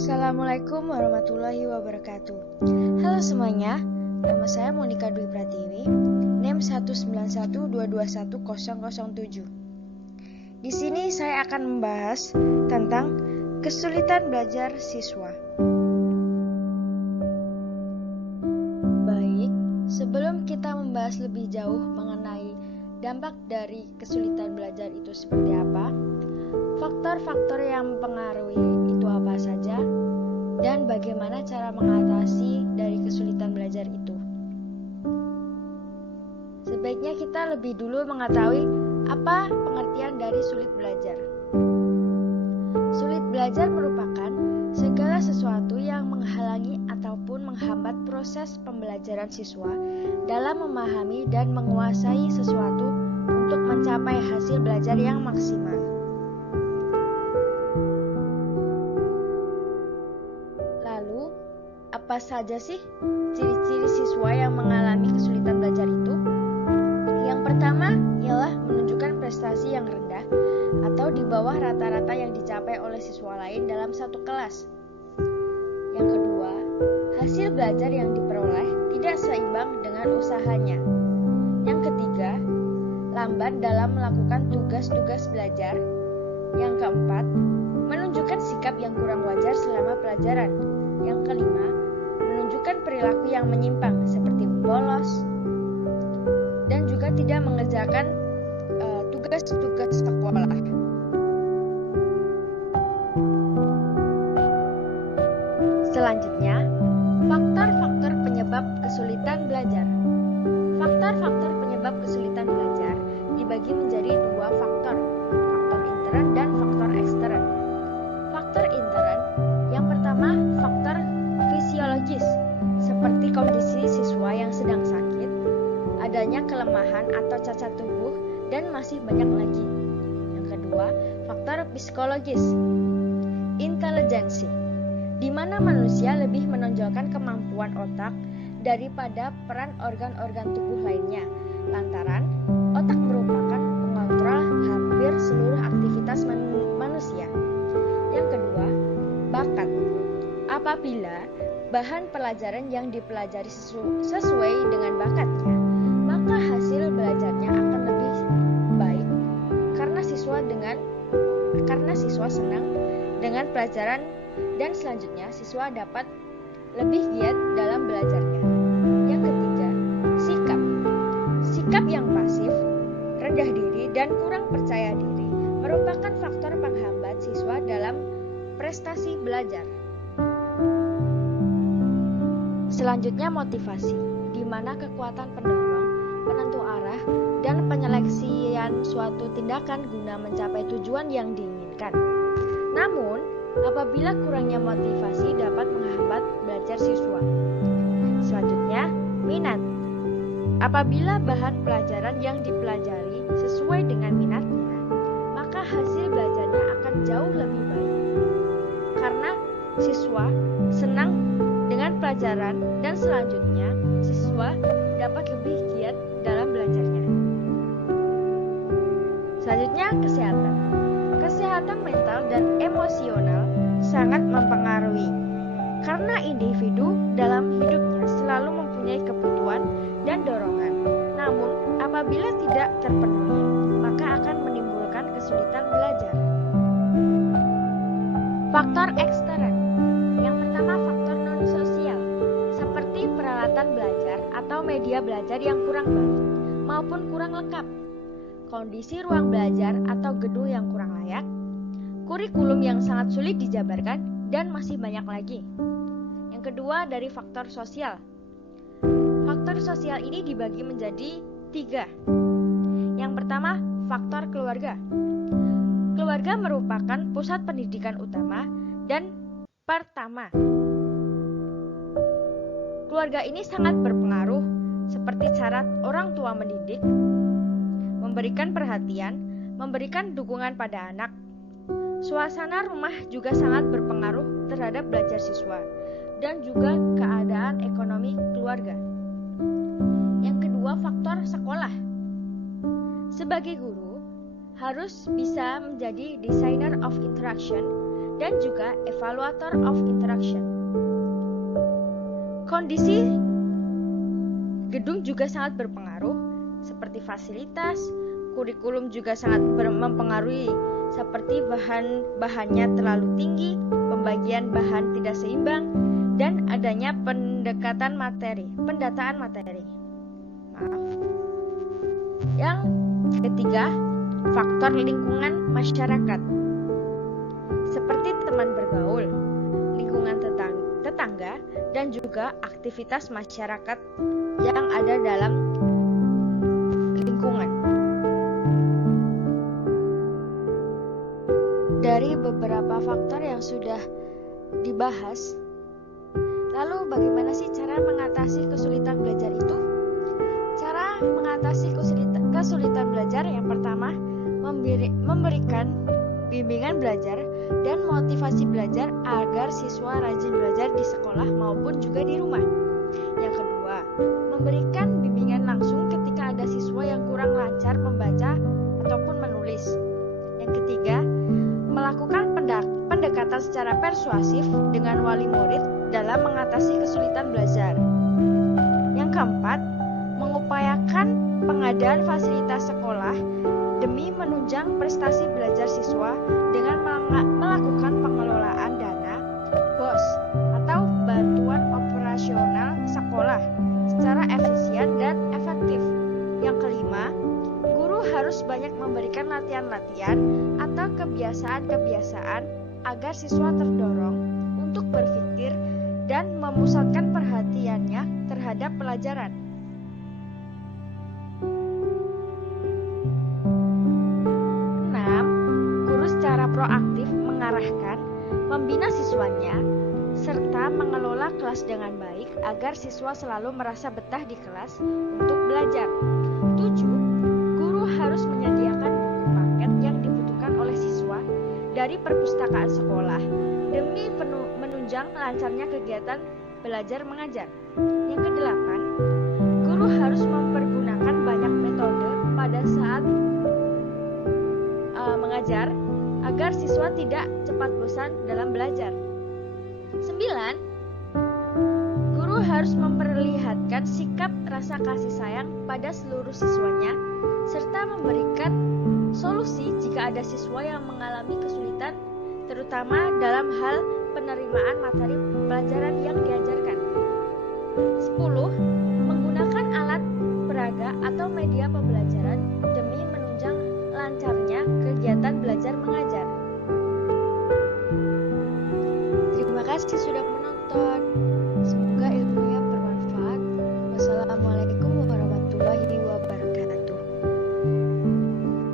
Assalamualaikum warahmatullahi wabarakatuh. Halo semuanya, nama saya Monika Dwi Pratiwi, NIM 191221007. Di sini saya akan membahas tentang kesulitan belajar siswa. Baik, sebelum kita membahas lebih jauh mengenai dampak dari kesulitan belajar itu seperti apa, faktor-faktor yang mempengaruhi itu apa saja, dan bagaimana cara mengatasi dari kesulitan belajar itu. Sebaiknya kita lebih dulu mengetahui apa pengertian dari sulit belajar. Sulit belajar merupakan segala sesuatu yang menghalangi ataupun menghambat proses pembelajaran siswa dalam memahami dan menguasai sesuatu untuk mencapai hasil belajar yang maksimal. Lalu, apa saja sih ciri-ciri siswa yang mengalami kesulitan belajar itu? Yang pertama ialah menunjukkan prestasi yang rendah atau di bawah rata-rata yang dicapai oleh siswa lain dalam satu kelas. Yang kedua, hasil belajar yang diperoleh tidak seimbang dengan usahanya. Yang ketiga, lambat dalam melakukan tugas-tugas belajar. Yang keempat, menunjukkan sikap yang kurang wajar selama pelajaran. Yang kelima, menunjukkan perilaku yang menyimpang seperti bolos dan juga tidak mengerjakan tugas-tugas sekolah. Selanjutnya, faktor-faktor penyebab kesulitan belajar. Faktor-faktor penyebab kesulitan belajar dibagi menjadi dua faktor, faktor intern dan faktor ekstern. Faktor intern yang pertama, faktor fisiologis, seperti kondisi siswa yang sedang sakit, adanya kelemahan atau cacat tubuh, dan masih banyak lagi. Yang kedua, faktor psikologis, intelijensi, di mana manusia lebih menonjolkan kemampuan otak daripada peran organ-organ tubuh lainnya, lantaran otak merupakan pengontrol hampir seluruh aktivitas manusia. Yang kedua, bakat. Apabila bahan pelajaran yang dipelajari sesuai dengan bakatnya, maka hasil belajarnya akan lebih baik karena siswa senang dengan pelajaran, dan selanjutnya siswa dapat lebih giat dalam belajarnya. Yang ketiga, sikap. Sikap yang pasif, rendah diri, dan kurang percaya diri merupakan faktor penghambat siswa dalam prestasi belajar. Selanjutnya, motivasi, di mana kekuatan pendorong, penentu arah, dan penyeleksian suatu tindakan guna mencapai tujuan yang diinginkan. Namun, apabila kurangnya motivasi dapat menghambat belajar siswa. Selanjutnya, minat. Apabila bahan pelajaran yang dipelajari sesuai dengan minatnya, maka hasil belajarnya akan jauh lebih baik. Karena siswa senang dengan pelajaran, dan selanjutnya siswa dapat lebih giat dalam belajarnya. Selanjutnya, kesehatan. Kesehatan mental dan emosional sangat mempengaruhi, karena individu dalam hidupnya selalu mempunyai kebutuhan dan dorongan. Namun, apabila tidak terpenuhi, maka akan menimbulkan kesulitan belajar. Faktor ekstern. Yang pertama, faktor non-sosial, seperti peralatan belajar atau media belajar yang kurang baik maupun kurang lengkap, kondisi ruang belajar atau gedung yang kurang layak, kurikulum yang sangat sulit dijabarkan, dan masih banyak lagi. Yang kedua, dari faktor sosial. Faktor sosial ini dibagi menjadi 3. Yang pertama, faktor keluarga. Keluarga merupakan pusat pendidikan utama dan pertama. Keluarga ini sangat berpengaruh, seperti cara orang tua mendidik, memberikan perhatian, memberikan dukungan pada anak. Suasana rumah juga sangat berpengaruh terhadap belajar siswa, dan juga keadaan ekonomi keluarga. Yang kedua, faktor sekolah. Sebagai guru, harus bisa menjadi designer of interaction dan juga evaluator of interaction. Kondisi gedung juga sangat berpengaruh, seperti fasilitas, kurikulum juga sangat mempengaruhi, seperti bahannya terlalu tinggi, pembagian bahan tidak seimbang, dan adanya pendataan materi. Yang ketiga, faktor lingkungan masyarakat, seperti teman bergaul, lingkungan tetangga, dan juga aktivitas masyarakat yang ada dalam lingkungan. Dari beberapa faktor yang sudah dibahas, lalu bagaimana sih cara mengatasi kesulitan belajar itu? Cara mengatasi kesulitan belajar yang pertama, memberikan bimbingan belajar dan motivasi belajar agar siswa rajin belajar di sekolah maupun juga di rumah. Yang kedua, memberikan bimbingan langsung ketika ada siswa yang kurang lancar membaca ataupun menulis. Yang ketiga, melakukan pendekatan secara persuasif dengan wali murid dalam mengatasi kesulitan belajar. Yang keempat, mengupayakan pengadaan fasilitas sekolah demi menunjang prestasi belajar siswa dengan melakukan pengelolaan dana BOS atau bantuan operasional sekolah secara efisien dan efektif. Yang kelima, guru harus banyak memberikan latihan-latihan atau kebiasaan-kebiasaan agar siswa terdorong untuk berpikir dan memusatkan perhatiannya terhadap pelajaran. 6. Guru secara proaktif mengarahkan, membina siswanya, serta mengelola kelas dengan baik agar siswa selalu merasa betah di kelas untuk belajar. 7. Guru harus menyediakan buku paket yang dibutuhkan oleh siswa dari perpustakaan sekolah demi menunjang lancarnya kegiatan belajar mengajar. Yang kedelapan, guru harus mempergunakan banyak metode pada saat mengajar agar siswa tidak cepat bosan dalam belajar. 9. Guru harus memperlihatkan sikap rasa kasih sayang pada seluruh siswanya serta memberikan solusi jika ada siswa yang mengalami kesulitan, terutama dalam hal penerimaan materi pelajaran yang diajarkan. 10. Menggunakan alat peraga atau media pembelajaran demi menunjang lancarnya kegiatan belajar mengajar. Terima kasih sudah